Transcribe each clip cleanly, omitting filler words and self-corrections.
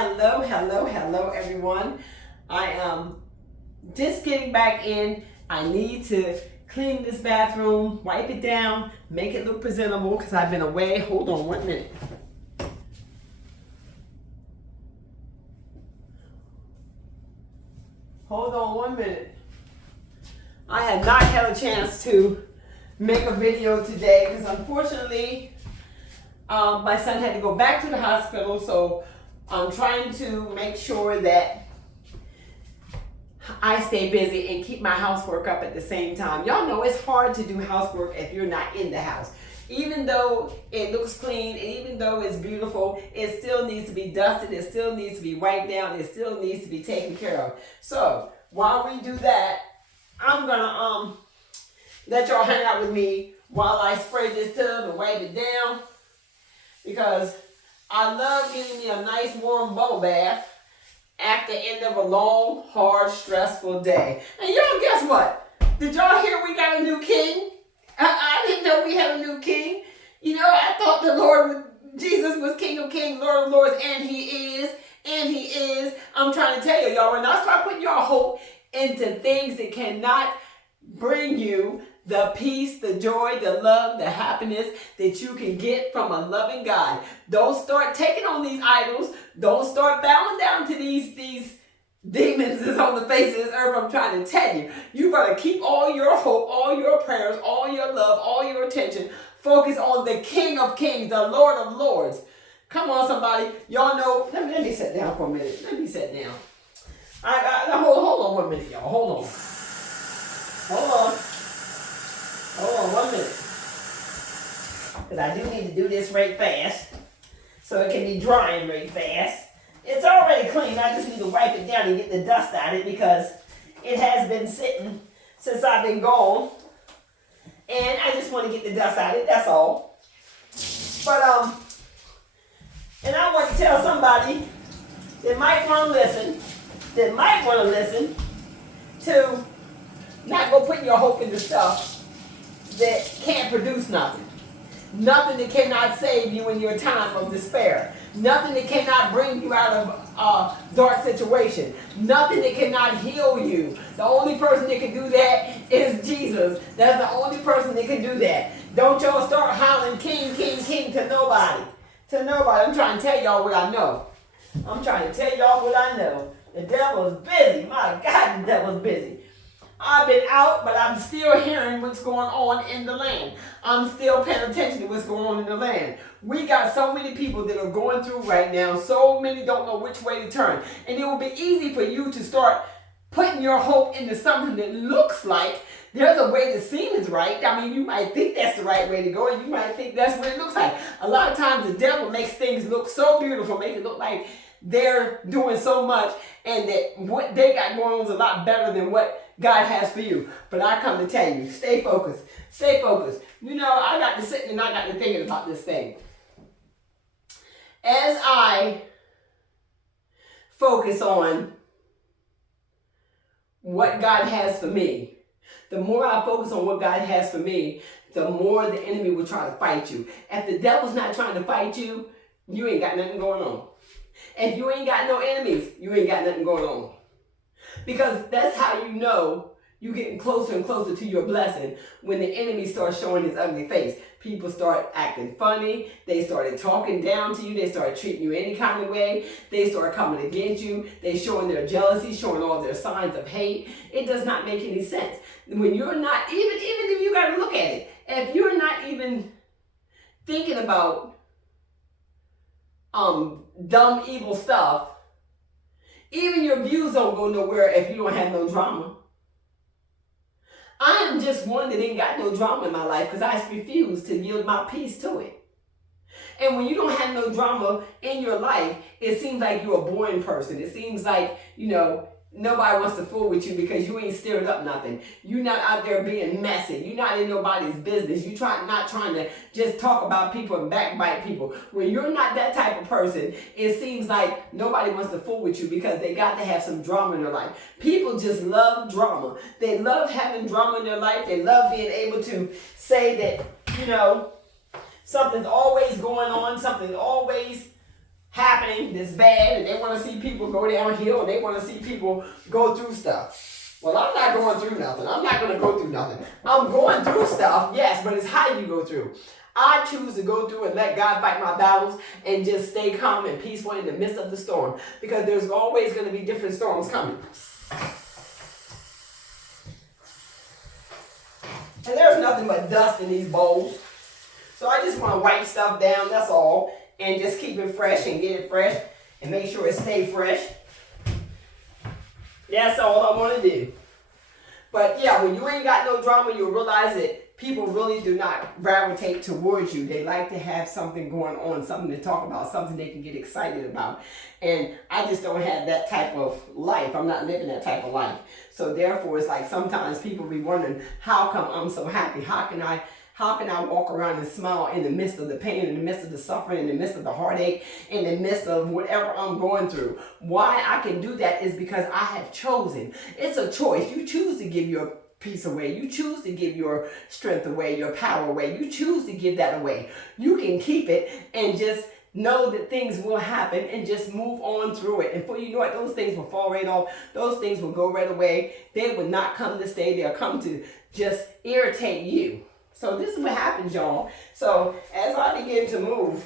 Hello, everyone. I am just getting back in. I need to clean this bathroom, wipe it down, make it look presentable because I've been away. Hold on 1 minute. Hold on 1 minute. I had not had a chance to make a video today because unfortunately my son had to go back to the hospital, so I'm trying to make sure that I stay busy and keep my housework up at the same time. Y'all know it's hard to do housework if you're not in the house. Even though it looks clean, and even though it's beautiful, it still needs to be dusted, it still needs to be wiped down, it still needs to be taken care of. So while we do that, I'm gonna let y'all hang out with me while I spray this tub and wipe it down, because I love getting me a nice warm bubble bath at the end of a long, hard, stressful day. And y'all, guess what? Did y'all hear we got a new king? I didn't know we had a new king. You know, I thought the Lord, Jesus was King of Kings, Lord of Lords, and he is. I'm trying to tell you, y'all, when I start putting your hope into things that cannot bring you the peace, the joy, the love, the happiness that you can get from a loving God. Don't start taking on these idols. Don't start bowing down to these demons that's on the face of this earth. I'm trying to tell you, you better keep all your hope, all your prayers, all your love, all your attention focus on the King of Kings, the Lord of Lords. Come on, somebody. Y'all know. Let me sit down for a minute. Let me sit down. Hold on 1 minute, y'all. Hold on 1 minute. Because I do need to do this right fast so it can be drying right fast. It's already clean. I just need to wipe it down and get the dust out of it because it has been sitting since I've been gone. And I just want to get the dust out of it. That's all. But, and I want to tell somebody that might want to listen to not go putting your hope into stuff that can't produce nothing. Nothing that cannot save you in your time of despair. Nothing that cannot bring you out of a dark situation. Nothing that cannot heal you. The only person that can do that is Jesus. That's the only person that can do that. Don't y'all start hollering king, king, king to nobody. To nobody. I'm trying to tell y'all what I know. The devil's busy. My God, the devil's busy. I've been out, but I'm still hearing what's going on in the land. I'm still paying attention to what's going on in the land. We got so many people that are going through right now. So many don't know which way to turn. And it will be easy for you to start putting your hope into something that looks like there's a way that seems right. I mean, you might think that's the right way to go, and you might think that's what it looks like. A lot of times the devil makes things look so beautiful, make it look like they're doing so much, and that what they got going on is a lot better than what God has for you. But I come to tell you, stay focused. Stay focused. You know, I got to sitting and I got to thinking about this thing. As I focus on what God has for me, the more I focus on what God has for me, the more the enemy will try to fight you. If the devil's not trying to fight you, you ain't got nothing going on. If you ain't got no enemies, you ain't got nothing going on. Because that's how you know you're getting closer and closer to your blessing, when the enemy starts showing his ugly face. People start acting funny. They started talking down to you. They started treating you any kind of way. They start coming against you. They showing their jealousy, showing all their signs of hate. It does not make any sense. When you're not, even if you got to look at it, if you're not even thinking about dumb, evil stuff, even your views don't go nowhere if you don't have no drama. I am just one that ain't got no drama in my life because I refuse to yield my peace to it. And when you don't have no drama in your life, it seems like you're a boring person. It seems like, nobody wants to fool with you because you ain't stirred up nothing. You're not out there being messy. You're not in nobody's business. You're not trying to just talk about people and backbite people. When you're not that type of person, it seems like nobody wants to fool with you because they got to have some drama in their life. People just love drama. They love having drama in their life. They love being able to say that, something's always going on. Something's always happening that's bad, and they want to see people go downhill, and they want to see people go through stuff. Well, I'm not going through nothing. I'm not going to go through nothing. I'm going through stuff, yes, but it's how you go through. I choose to go through and let God fight my battles and just stay calm and peaceful in the midst of the storm, because there's always going to be different storms coming. And there's nothing but dust in these bowls. So I just want to wipe stuff down, that's all, and just keep it fresh and get it fresh and make sure it stays fresh. That's all I want to do. But yeah, when you ain't got no drama, you'll realize that people really do not gravitate towards you. They like to have something going on, something to talk about, something they can get excited about. And I just don't have that type of life. I'm not living that type of life. So therefore, it's like sometimes people be wondering, how come I'm so happy? How can I walk around and smile in the midst of the pain, in the midst of the suffering, in the midst of the heartache, in the midst of whatever I'm going through? Why I can do that is because I have chosen. It's a choice. You choose to give your peace away. You choose to give your strength away, your power away. You choose to give that away. You can keep it and just know that things will happen and just move on through it. And before you know it, those things will fall right off. Those things will go right away. They will not come to stay. They'll come to just irritate you. So this is what happens, y'all. So as I begin to move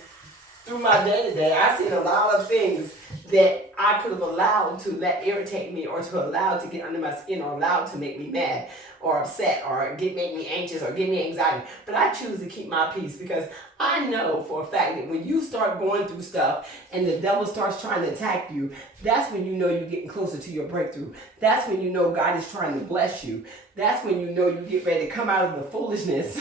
through my day-to-day, I see a lot of things that I could have allowed to let irritate me, or to allow to get under my skin, or allowed to make me mad or upset, or make me anxious, or give me anxiety. But I choose to keep my peace, because I know for a fact that when you start going through stuff and the devil starts trying to attack you, that's when you know you're getting closer to your breakthrough. That's when you know God is trying to bless you. That's when you know you get ready to come out of the foolishness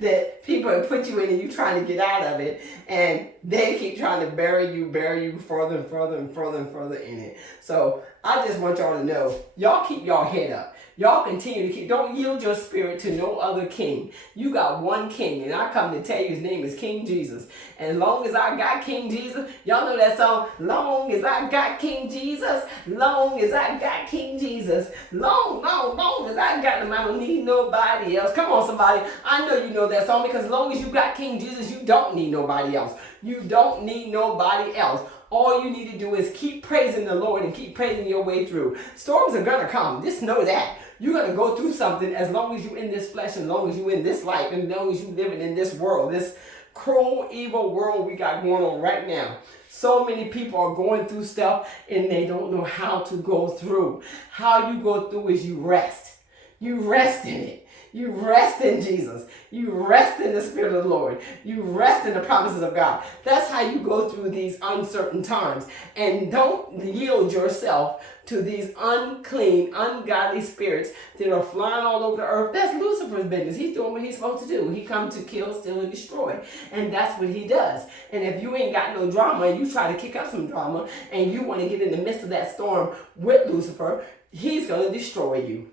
that people have put you in, and you trying to get out of it, and they keep trying to bury you further and further and further and further in it. So I just want y'all to know, y'all keep y'all head up. Y'all continue to don't yield your spirit to no other king. You got one king, and I come to tell you his name is King Jesus. And long as I got King Jesus, y'all know that song, long as I got King Jesus, long as I got King Jesus, long as I got him, I don't need nobody else. Come on, somebody. I know you know that song, because as long as you got King Jesus, you don't need nobody else. You don't need nobody else. All you need to do is keep praising the Lord and keep praising your way through. Storms are going to come. Just know that. You're going to go through something as long as you're in this flesh, as long as you're in this life, and as long as you're living in this world, this cruel, evil world we got going on right now. So many people are going through stuff and they don't know how to go through. How you go through is you rest. You rest in it. You rest in Jesus. You rest in the Spirit of the Lord. You rest in the promises of God. That's how you go through these uncertain times. And don't yield yourself to these unclean, ungodly spirits that are flying all over the earth. That's Lucifer's business. He's doing what he's supposed to do. He comes to kill, steal, and destroy. And that's what he does. And if you ain't got no drama, and you try to kick up some drama, and you want to get in the midst of that storm with Lucifer, he's going to destroy you.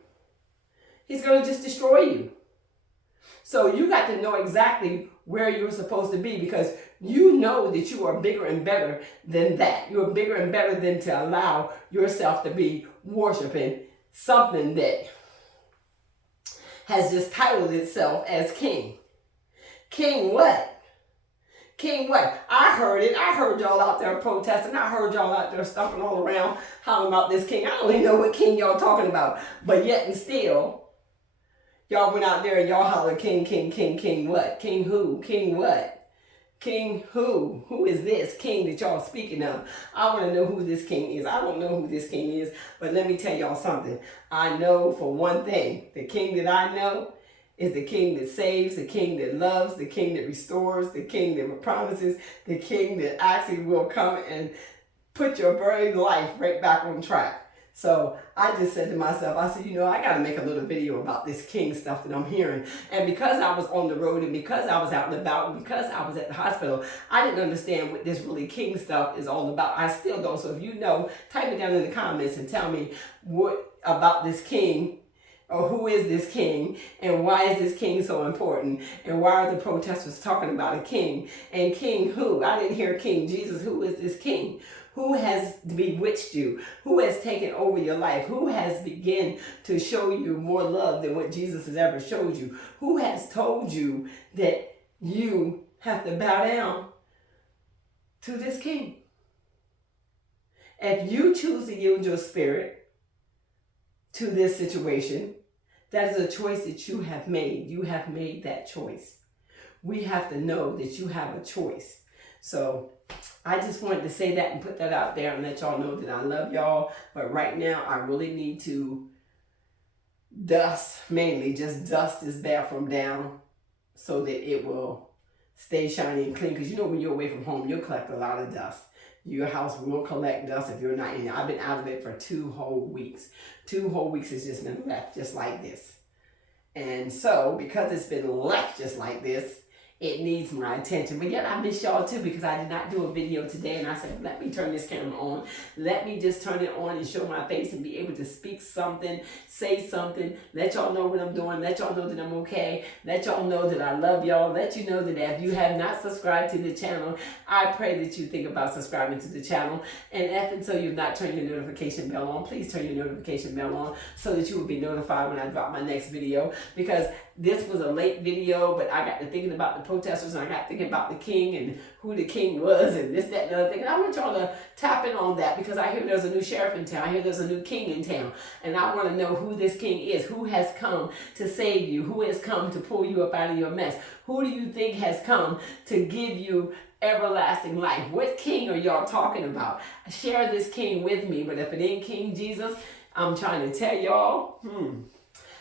He's going to just destroy you. So you got to know exactly where you're supposed to be, because you know that you are bigger and better than that. You're bigger and better than to allow yourself to be worshiping something that has just titled itself as king. King what? King what? I heard it. I heard y'all out there protesting. I heard y'all out there stomping all around hollering about this king. I don't even know what king y'all talking about. But yet and still, y'all went out there and y'all hollered, king, king, king, king what? King who? King what? King who? Who is this king that y'all speaking of? I want to know who this king is. I don't know who this king is, but let me tell y'all something. I know for one thing, the king that I know is the king that saves, the king that loves, the king that restores, the king that promises, the king that actually will come and put your very life right back on track. So I just said to myself, I said, I got to make a little video about this king stuff that I'm hearing. And because I was on the road, and because I was out and about, and because I was at the hospital, I didn't understand what this really king stuff is all about. I still don't. So if you know, type it down in the comments and tell me what about this king, or who is this king, and why is this king so important, and why are the protesters talking about a king, and king who? I didn't hear King Jesus. Who is this king? Who has bewitched you? Who has taken over your life? Who has begun to show you more love than what Jesus has ever showed you? Who has told you that you have to bow down to this king. If you choose to yield your spirit to this situation, that is a choice that you have made. You have made that choice. We have to know that you have a choice. So I just wanted to say that and put that out there and let y'all know that I love y'all. But right now, I really need to dust, mainly just dust this bathroom down so that it will stay shiny and clean. Because you know when you're away from home, you'll collect a lot of dust. Your house will collect dust if you're not in it. I've been out of it for 2 whole weeks. 2 whole weeks has just been left just like this. And so, because it's been left just like this, it needs my attention. But yet I miss y'all too, because I did not do a video today, and I said, let me turn this camera on. Let me just turn it on and show my face and be able to speak something, say something, let y'all know what I'm doing, let y'all know that I'm okay, let y'all know that I love y'all, let you know that if you have not subscribed to the channel, I pray that you think about subscribing to the channel. And if and so you've not turned your notification bell on, please turn your notification bell on so that you will be notified when I drop my next video, because this was a late video, but I got to thinking about the protesters, and I got thinking about the king and who the king was and this, that, and the other thing. And I want y'all to tap in on that, because I hear there's a new sheriff in town. I hear there's a new king in town. And I want to know who this king is, who has come to save you, who has come to pull you up out of your mess. Who do you think has come to give you everlasting life? What king are y'all talking about? Share this king with me. But if it ain't King Jesus, I'm trying to tell y'all,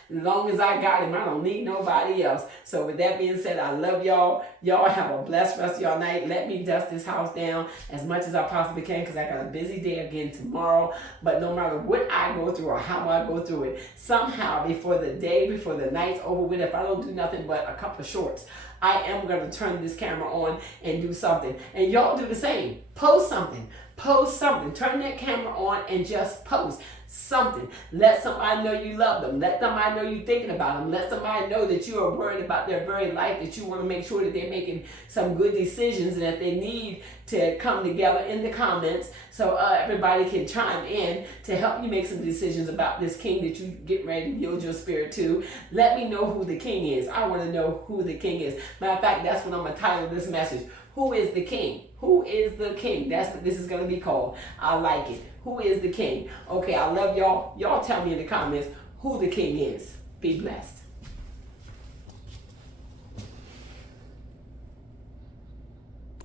as long as I got him, I don't need nobody else. So with that being said, I love y'all. Y'all have a blessed rest of y'all night. Let me dust this house down as much as I possibly can, because I got a busy day again tomorrow. But no matter what I go through or how I go through it, somehow before the night's over with, if I don't do nothing but a couple of shorts, I am going to turn this camera on and do something. And y'all do the same. Post something. Post something. Turn that camera on and just post something. Let somebody know you love them. Let somebody know you're thinking about them. Let somebody know that you are worried about their very life, that you want to make sure that they're making some good decisions, and that they need to come together in the comments so everybody can chime in to help you make some decisions about this king that you get ready to yield your spirit to. Let me know who the king is. I want to know who the king is. Matter of fact, that's what I'm going to title this message. Who is the king? Who is the king? That's what this is going to be called. I like it. Who is the king? Okay, I love y'all. Y'all tell me in the comments who the king is. Be blessed.